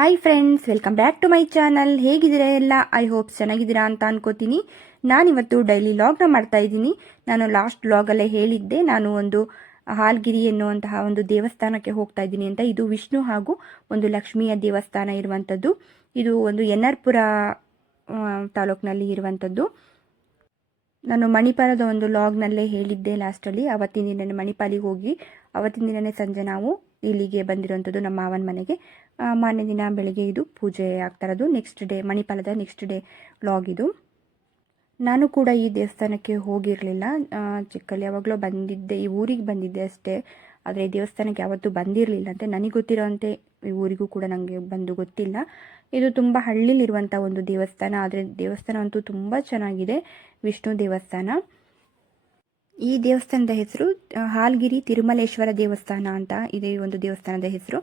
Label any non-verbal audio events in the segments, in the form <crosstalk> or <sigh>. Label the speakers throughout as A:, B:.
A: Hi friends welcome back to my channel ಹೇಗಿದ್ದೀರಾ ಎಲ್ಲ? I hope ಚೆನ್ನಾಗಿದ್ದೀರಾ ಅಂತ ಅನ್ಕೋತೀನಿ. ನಾನಿವತ್ತು ಡೈಲಿ ಲಾಗ್ನ ಮಾಡ್ತಾ ಇದ್ದೀನಿ. ನಾನು ಲಾಸ್ಟ್ ಲಾಗಲ್ಲೇ ಹೇಳಿದ್ದೆ. ನಾನು ಒಂದು ಹಾಲ್ಗಿರಿ ಎನ್ನುವಂತಹ ಒಂದು ದೇವಸ್ಥಾನಕ್ಕೆ ಹೋಗ್ತಾ ಇದ್ದೀನಿ ಅಂತ. ಇದು ವಿಷ್ಣು ಹಾಗೂ ಒಂದು ಲಕ್ಷ್ಮಿಯ ದೇವಸ್ಥಾನ ಇರುವಂಥದ್ದು ಇದು ಒಂದು ಎನ್ ತಾಲೂಕಿನಲ್ಲಿ ಇರುವಂಥದ್ದು ನಾನು ಮಣಿಪಾಲದ ಒಂದು ಲಾಗ್ನಲ್ಲೇ ಹೇಳಿದ್ದೆ ಲಾಸ್ಟಲ್ಲಿ ಅವತ್ತಿನ ದಿನ ಮಣಿಪಾಲಿಗೆ ಹೋಗಿ, ಅವತ್ತಿನ ದಿನನೇ ಸಂಜೆ ನಾವು ಇಲ್ಲಿಗೆ ಬಂದಿರುವಂಥದ್ದು ನಮ್ಮ ಮಾವನ ಮನೆಗೆ. ಮಾರನೇ ದಿನ ಬೆಳಿಗ್ಗೆ ಇದು ಪೂಜೆ ಆಗ್ತಾ ಇರೋದು. ನೆಕ್ಸ್ಟ್ ಡೇ ಮಣಿಪಾಲದ ನೆಕ್ಸ್ಟ್ ಡೇ ಲಾಗ್ ಇದು. ನಾನು ಕೂಡ ಈ ದೇವಸ್ಥಾನಕ್ಕೆ ಹೋಗಿರಲಿಲ್ಲ. ಚಿಕ್ಕಲ್ಲಿ ಯಾವಾಗಲೂ ಬಂದಿದ್ದೆ, ಈ ಊರಿಗೆ ಬಂದಿದ್ದೆ ಅಷ್ಟೇ. ಆದರೆ ಈ ದೇವಸ್ಥಾನಕ್ಕೆ ಯಾವತ್ತೂ ಬಂದಿರಲಿಲ್ಲ ಅಂತೆ ನನಗೆ ಗೊತ್ತಿರೋಂತೆ ಈ ಊರಿಗೂ ಕೂಡ ನನಗೆ ಬಂದು ಗೊತ್ತಿಲ್ಲ. ಇದು ತುಂಬ ಹಳ್ಳಿಲಿರುವಂಥ ಒಂದು ದೇವಸ್ಥಾನ. ಆದರೆ ದೇವಸ್ಥಾನ ಅಂತೂ ತುಂಬ ಚೆನ್ನಾಗಿದೆ. ವಿಷ್ಣು ದೇವಸ್ಥಾನ. ಈ ದೇವಸ್ಥಾನದ ಹೆಸರು ಹಾಲ್ಗಿರಿ ತಿರುಮಲೇಶ್ವರ ದೇವಸ್ಥಾನ ಅಂತ ಇದೆ ಒಂದು ದೇವಸ್ಥಾನದ ಹೆಸರು.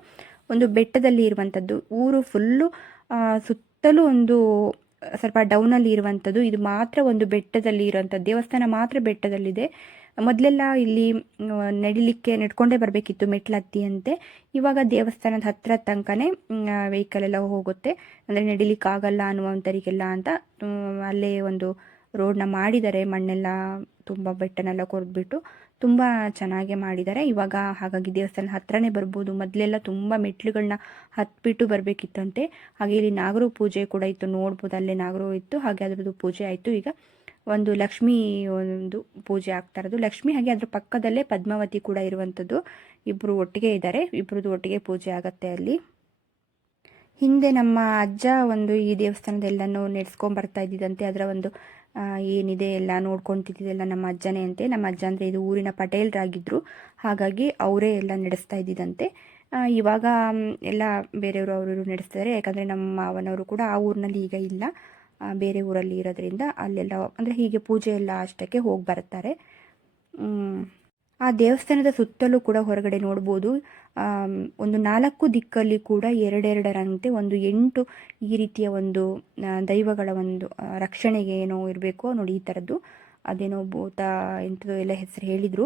A: ಒಂದು ಬೆಟ್ಟದಲ್ಲಿ ಇರುವಂಥದ್ದು ಊರು ಫುಲ್ಲು ಸುತ್ತಲೂ ಒಂದು, ಸ್ವಲ್ಪ ಡೌನಲ್ಲಿ ಇರುವಂಥದ್ದು ಇದು ಮಾತ್ರ ಒಂದು ಬೆಟ್ಟದಲ್ಲಿ ಇರುವಂಥದ್ದು ದೇವಸ್ಥಾನ ಮಾತ್ರ ಬೆಟ್ಟದಲ್ಲಿದೆ. ಮೊದಲೆಲ್ಲ ಇಲ್ಲಿ ನಡಿಲಿಕ್ಕೆ, ನಡ್ಕೊಂಡೇ ಬರಬೇಕಿತ್ತು ಮೆಟ್ಲತ್ತಿ ಅಂತೆ. ಇವಾಗ ದೇವಸ್ಥಾನದ ಹತ್ರ ತನಕನೇ ವೆಹಿಕಲ್ ಎಲ್ಲ ಹೋಗುತ್ತೆ. ಅಂದರೆ ನಡಿಲಿಕ್ಕಾಗಲ್ಲ ಅನ್ನುವಂಥರಿಗೆಲ್ಲ ಅಂತ ಅಲ್ಲೇ ಒಂದು ರೋಡ್ನ ಮಾಡಿದ್ದಾರೆ ಮಣ್ಣೆಲ್ಲ ತುಂಬ ಬೆಟ್ಟನೆಲ್ಲ ಕೊರೆದ್ಬಿಟ್ಟು ತುಂಬ ಚೆನ್ನಾಗೆ ಮಾಡಿದ್ದಾರೆ. ಇವಾಗ ಹಾಗಾಗಿ ದೇವಸ್ಥಾನ ಹತ್ರನೇ ಬರ್ಬೋದು. ಮೊದಲೆಲ್ಲ ತುಂಬ ಮೆಟ್ಲುಗಳನ್ನ ಹತ್ಬಿಟ್ಟು ಬರಬೇಕಿತ್ತಂತೆ. ಹಾಗೆ ಇಲ್ಲಿ ನಾಗರು ಪೂಜೆ ಕೂಡ ಇತ್ತು. ನೋಡ್ಬೋದು ಅಲ್ಲೇ ನಾಗರು ಇತ್ತು. ಹಾಗೆ ಅದರದ್ದು ಪೂಜೆ ಆಯಿತು. ಈಗ ಒಂದು ಲಕ್ಷ್ಮಿ ಒಂದು ಪೂಜೆ ಆಗ್ತಾ ಇರೋದು. ಲಕ್ಷ್ಮಿ ಹಾಗೆ ಅದ್ರ ಪಕ್ಕದಲ್ಲೇ ಪದ್ಮಾವತಿ ಕೂಡ ಇರುವಂಥದ್ದು. ಇಬ್ಬರು ಒಟ್ಟಿಗೆ ಇದ್ದಾರೆ. ಇಬ್ಬರದ್ದು ಒಟ್ಟಿಗೆ ಪೂಜೆ ಆಗತ್ತೆ ಅಲ್ಲಿ. ಹಿಂದೆ ನಮ್ಮ ಅಜ್ಜ ಒಂದು ಈ ದೇವಸ್ಥಾನದೆಲ್ಲನೂ ನಡೆಸ್ಕೊಂಡ್ ಬರ್ತಾ ಇದ್ದಿದ್ದಂತೆ. ಅದರ ಒಂದು ಏನಿದೆ ಎಲ್ಲ ನೋಡ್ಕೊತಿದ್ದಿದ್ದೆಲ್ಲ ನಮ್ಮ ಅಜ್ಜನೇ ಅಂತೆ. ನಮ್ಮ ಅಜ್ಜ ಅಂದರೆ ಇದು ಊರಿನ ಪಟೇಲ್ರಾಗಿದ್ದರು ಹಾಗಾಗಿ ಅವರೇ ಎಲ್ಲ ನಡೆಸ್ತಾ ಇದ್ದಿದ್ದಂತೆ. ಇವಾಗ ಎಲ್ಲ ಬೇರೆಯವರು ಅವರು ನಡೆಸ್ತಾರೆ. ಯಾಕಂದರೆ ನಮ್ಮ ಮಾವನವರು ಕೂಡ ಆ ಊರಿನಲ್ಲಿ ಈಗ ಇಲ್ಲ. ಬೇರೆ ಊರಲ್ಲಿ ಇರೋದ್ರಿಂದ ಅಲ್ಲೆಲ್ಲ, ಅಂದರೆ ಹೀಗೆ ಪೂಜೆ ಎಲ್ಲ ಅಷ್ಟಕ್ಕೆ ಹೋಗಿ ಬರ್ತಾರೆ ಆ ದೇವಸ್ಥಾನದ ಸುತ್ತಲೂ ಕೂಡ ಹೊರಗಡೆ ನೋಡ್ಬೋದು. ಒಂದು ನಾಲ್ಕು ದಿಕ್ಕಲ್ಲಿ ಕೂಡ ಎರಡೆರಡರಂತೆ ಒಂದು ಎಂಟು ಈ ರೀತಿಯ ಒಂದು ದೈವಗಳ ಒಂದು ರಕ್ಷಣೆಗೆ ಏನೋ ಇರಬೇಕು ನೋಡಿ ಈ ಥರದ್ದು. ಅದೇನೋ ಭೂತ ಇಂಥದ್ದು ಎಲ್ಲ ಹೆಸರು ಹೇಳಿದರು.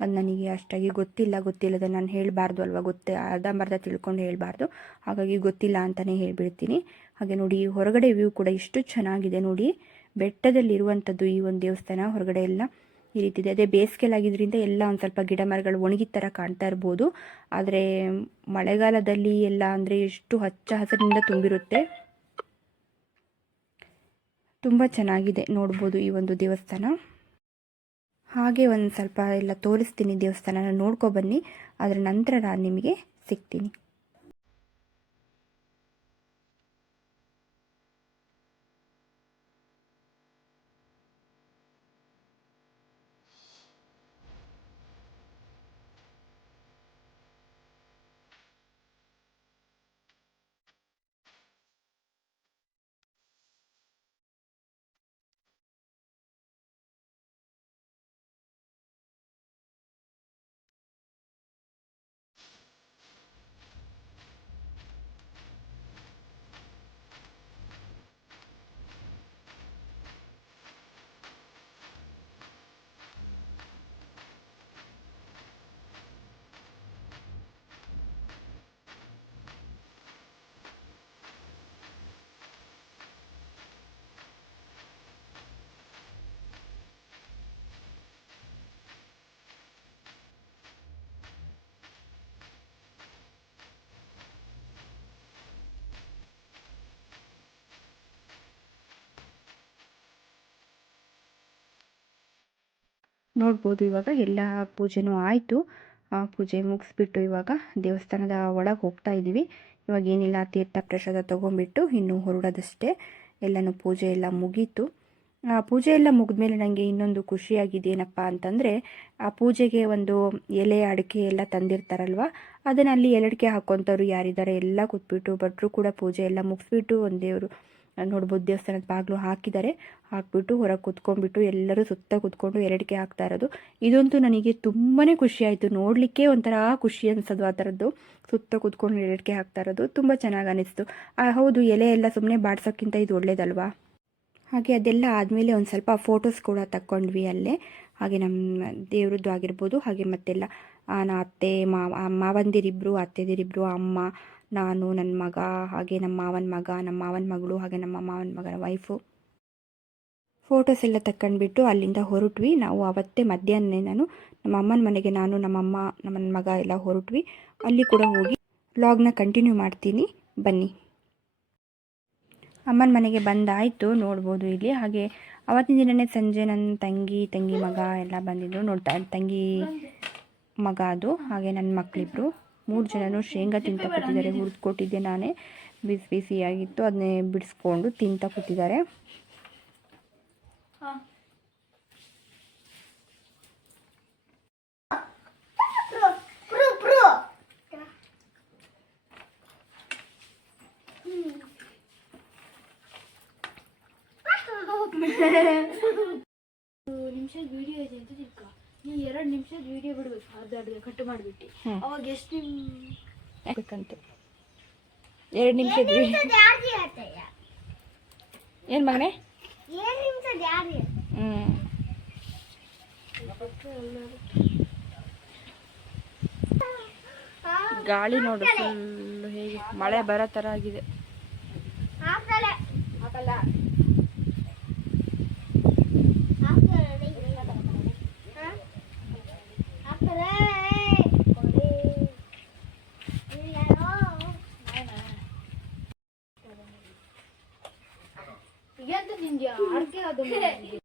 A: ಅದು ನನಗೆ ಅಷ್ಟಾಗಿ ಗೊತ್ತಿಲ್ಲ ಗೊತ್ತಿಲ್ಲದ ನಾನು ಹೇಳಬಾರ್ದು ಅಲ್ವಾ, ಗೊತ್ತೇ ಅರ್ಧಂಬರ್ಧ ತಿಳ್ಕೊಂಡು ಹೇಳಬಾರ್ದು. ಹಾಗಾಗಿ ಗೊತ್ತಿಲ್ಲ ಅಂತಲೇ ಹೇಳಿಬಿಡ್ತೀನಿ. ಹಾಗೆ ನೋಡಿ, ಹೊರಗಡೆ ವ್ಯೂ ಕೂಡ ಎಷ್ಟು ಚೆನ್ನಾಗಿದೆ ನೋಡಿ. ಬೆಟ್ಟದಲ್ಲಿರುವಂಥದ್ದು ಈ ಒಂದು ದೇವಸ್ಥಾನ, ಹೊರಗಡೆ ಎಲ್ಲ. ಈ ರೀತಿ ಇದೆ ಅದೇ ಬೇಸಿಗೆಲಾಗಿದ್ದರಿಂದ ಎಲ್ಲ ಒಂದು ಸ್ವಲ್ಪ ಗಿಡ ಮರಗಳು ಒಣಗಿದ ಥರ ಕಾಣ್ತಾ ಇರ್ಬೋದು. ಆದರೆ ಮಳೆಗಾಲದಲ್ಲಿ ಎಲ್ಲ ಅಂದರೆ ಎಷ್ಟು ಹಚ್ಚ ಹಸಿರಿನಿಂದ ತುಂಬಿರುತ್ತೆ. ತುಂಬ ಚೆನ್ನಾಗಿದೆ ನೋಡ್ಬೋದು ಈ ಒಂದು ದೇವಸ್ಥಾನ. ಹಾಗೆ ಒಂದು ಸ್ವಲ್ಪ ಎಲ್ಲ ತೋರಿಸ್ತೀನಿ ದೇವಸ್ಥಾನನ ನೋಡ್ಕೊಬನ್ನಿ ಅದರ ನಂತರ ನಾನು ನಿಮಗೆ ಸಿಗ್ತೀನಿ. ನೋಡ್ಬೋದು ಇವಾಗ ಎಲ್ಲ ಪೂಜೆನೂ ಆಯಿತು. ಪೂಜೆ ಮುಗಿಸ್ಬಿಟ್ಟು ಇವಾಗ ದೇವಸ್ಥಾನದ ಒಳಗೆ ಹೋಗ್ತಾ ಇದ್ದೀವಿ ಇವಾಗ ಏನಿಲ್ಲ, ತೀರ್ಥ ಪ್ರಸಾದ ತೊಗೊಂಬಿಟ್ಟು ಇನ್ನೂ ಹೊರಡೋದಷ್ಟೇ. ಎಲ್ಲನೂ ಪೂಜೆ ಎಲ್ಲ ಮುಗೀತು. ಆ ಪೂಜೆ ಎಲ್ಲ ಮುಗಿದ್ಮೇಲೆ ನನಗೆ ಇನ್ನೊಂದು ಖುಷಿಯಾಗಿದ್ದೇನಪ್ಪ ಅಂತಂದರೆ, ಆ ಪೂಜೆಗೆ ಒಂದು ಎಲೆ, ಅಡಿಕೆ ಎಲ್ಲ ತಂದಿರ್ತಾರಲ್ವ, ಅದನ್ನು ಅಲ್ಲಿ ಎಲಡಿಕೆ ಹಾಕ್ಕೊತವ್ರು ಯಾರಿದ್ದಾರೆ ಎಲ್ಲ ಕೂತ್ಬಿಟ್ಟು ಭಟ್ರು ಕೂಡ ಪೂಜೆ ಎಲ್ಲ ಮುಗಿಸ್ಬಿಟ್ಟು ಒಂದು ದೇವರು ನೋಡ್ಬೋದು ದೇವಸ್ಥಾನದ ಬಾಗಿಲು ಹಾಕಿದ್ದಾರೆ. ಹಾಕ್ಬಿಟ್ಟು ಹೊರಗೆ ಕುತ್ಕೊಂಡ್ಬಿಟ್ಟು ಎಲ್ಲರೂ ಸುತ್ತ ಕುತ್ಕೊಂಡು ಎರಡಿಕೆ ಹಾಕ್ತಾ ಇರೋದು. ಇದಂತೂ ನನಗೆ ತುಂಬಾ ಖುಷಿ ಆಯಿತು. ನೋಡಲಿಕ್ಕೆ ಒಂಥರ ಖುಷಿ ಅನಿಸೋದು ಆ ಥರದ್ದು. ಸುತ್ತ ಕುತ್ಕೊಂಡು ಎರಡಿಕೆ ಹಾಕ್ತಾ ಇರೋದು ತುಂಬ ಚೆನ್ನಾಗಿ ಅನಿಸ್ತು. ಹೌದು, ಎಲೆ ಎಲ್ಲ ಸುಮ್ಮನೆ ಬಾಡ್ಸೋಕ್ಕಿಂತ ಇದು ಒಳ್ಳೇದಲ್ವಾ? ಹಾಗೆ ಅದೆಲ್ಲ ಆದಮೇಲೆ ಒಂದು ಸ್ವಲ್ಪ ಫೋಟೋಸ್ ಕೂಡ ತಕ್ಕೊಂಡ್ವಿ ಅಲ್ಲೇ. ಹಾಗೆ ನಮ್ಮ ದೇವ್ರದ್ದು ಆಗಿರ್ಬೋದು, ಹಾಗೆ ಮತ್ತೆಲ್ಲ ನಾ, ಅತ್ತೆ, ಮಾವ ಮಾವಂದಿರಿಬ್ಬರು ಅತ್ತೆದಿರಿಬ್ಬರು ಅಮ್ಮ ನಾನು ನನ್ನ ಮಗ, ಹಾಗೆ ನಮ್ಮ ಮಾವನ ಮಗ ನಮ್ಮ ಮಾವನ ಮಗಳು, ಹಾಗೆ ನಮ್ಮ ಮಾವನ ಮಗನ ವೈಫು ಫೋಟೋಸ್ ಎಲ್ಲ ತಕ್ಕೊಂಡ್ಬಿಟ್ಟು ಅಲ್ಲಿಂದ ಹೊರಟ್ವಿ. ನಾವು ಅವತ್ತೇ ಮಧ್ಯಾಹ್ನ ನಾನು, ನಮ್ಮ ಅಮ್ಮನ ಮನೆಗೆ ನಾನು ನಮ್ಮಮ್ಮ ನಮ್ಮ ಮಗ ಎಲ್ಲ ಹೊರಟ್ವಿ. ಅಲ್ಲಿ ಕೂಡ ಹೋಗಿ ವ್ಲಾಗ್ನ ಕಂಟಿನ್ಯೂ ಮಾಡ್ತೀನಿ. ಬನ್ನಿ. ಅಮ್ಮನ ಮನೆಗೆ ಬಂದಾಯಿತು. ನೋಡ್ಬೋದು ಇಲ್ಲಿ. ಹಾಗೆ ಅವತ್ತಿನ ದಿನನೇ ಸಂಜೆ ನನ್ನ ತಂಗಿ ತಂಗಿ ಮಗ ಎಲ್ಲ ಬಂದಿದ್ದರು ನೋಡ್ತಾ, ತಂಗಿ ಮಗ ಅದು, ಹಾಗೆ ನನ್ನ ಮಕ್ಕಳಿಬ್ರು ಮೂರು ಜನನು ಶೇಂಗಾ ತಿಂತ ಕೂತಿದ್ದಾರೆ ಹುರಿದು ಕೊಟ್ಟಿದ್ದೆ ನಾನೇ. ಬಿಸಿ ಬಿಸಿಯಾಗಿತ್ತು ಅದನ್ನೇ ಬಿಡಿಸ್ಕೊಂಡು ತಿಂತ ಕೂತಿದ್ದಾರೆ. <laughs> <laughs>
B: ನಿಮಿಷ ವಿಡಿಯೋ ಇದೆ ಅಂತ ತಿಳ್ಕೊ. ನೀ ಎರಡು ನಿಮಿಷದ ವಿಡಿಯೋ ಬಿಡ್ಬೇಕು ಅರ್ಧ ಅರ್ಧ ಕಟ್ ಮಾಡಿಬಿಟ್ಟು. ಅವಾಗ ಎಷ್ಟು ನಿಮ್
A: ಎರಡು? ಏನು ಮಗನೇ
C: ಏನ್ ನಿಮಿಷದ ಯಾರ್ದು ಹೇಳ್ತೀಯ?
A: ಹ್ಞೂ ಗಾಳಿ ನೋಡು ಫುಲ್ ಹೇಗೆ. ಮಳೆ ಬರೋ ಥರ ಆಗಿದೆ. <laughs>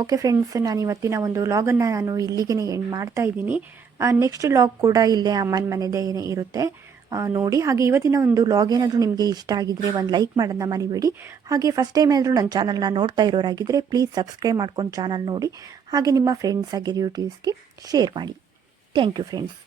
A: ಓಕೆ ಫ್ರೆಂಡ್ಸ್ ನಾನು ಇವತ್ತಿನ ಒಂದು ಲಾಗನ್ನು ನಾನು ಇಲ್ಲಿಗೆ ಎಂಡ್ ಮಾಡ್ತಾ ಇದ್ದೀನಿ. ನೆಕ್ಸ್ಟ್ ಲಾಗ್ ಕೂಡ ಇಲ್ಲೇ ಅಮ್ಮನ ಮನೆದೇ ಇರುತ್ತೆ. ನೋಡಿ, ಹಾಗೆ ಇವತ್ತಿನ ಒಂದು ಲಾಗ್ ಏನಾದರೂ ನಿಮಗೆ ಇಷ್ಟ ಆಗಿದ್ರೆ ಒಂದು ಲೈಕ್ ಮಾಡೋದನ್ನ ಮರಿಬೇಡಿ. ಹಾಗೆ ಫಸ್ಟ್ ಟೈಮ್ ಏನಾದರೂ ನನ್ನ ಚಾನಲ್ನ ನೋಡ್ತಾ ಇರೋರಾಗಿದ್ದರೆ ಪ್ಲೀಸ್ ಸಬ್ಸ್ಕ್ರೈಬ್ ಮಾಡ್ಕೊಂಡು ಚಾನಲ್ ನೋಡಿ. ಹಾಗೆ ನಿಮ್ಮ ಫ್ರೆಂಡ್ಸ್ ಆಗಿ ರಿಲೇಟಿವ್ಸ್ಗೆ ಶೇರ್ ಮಾಡಿ. Thank you friends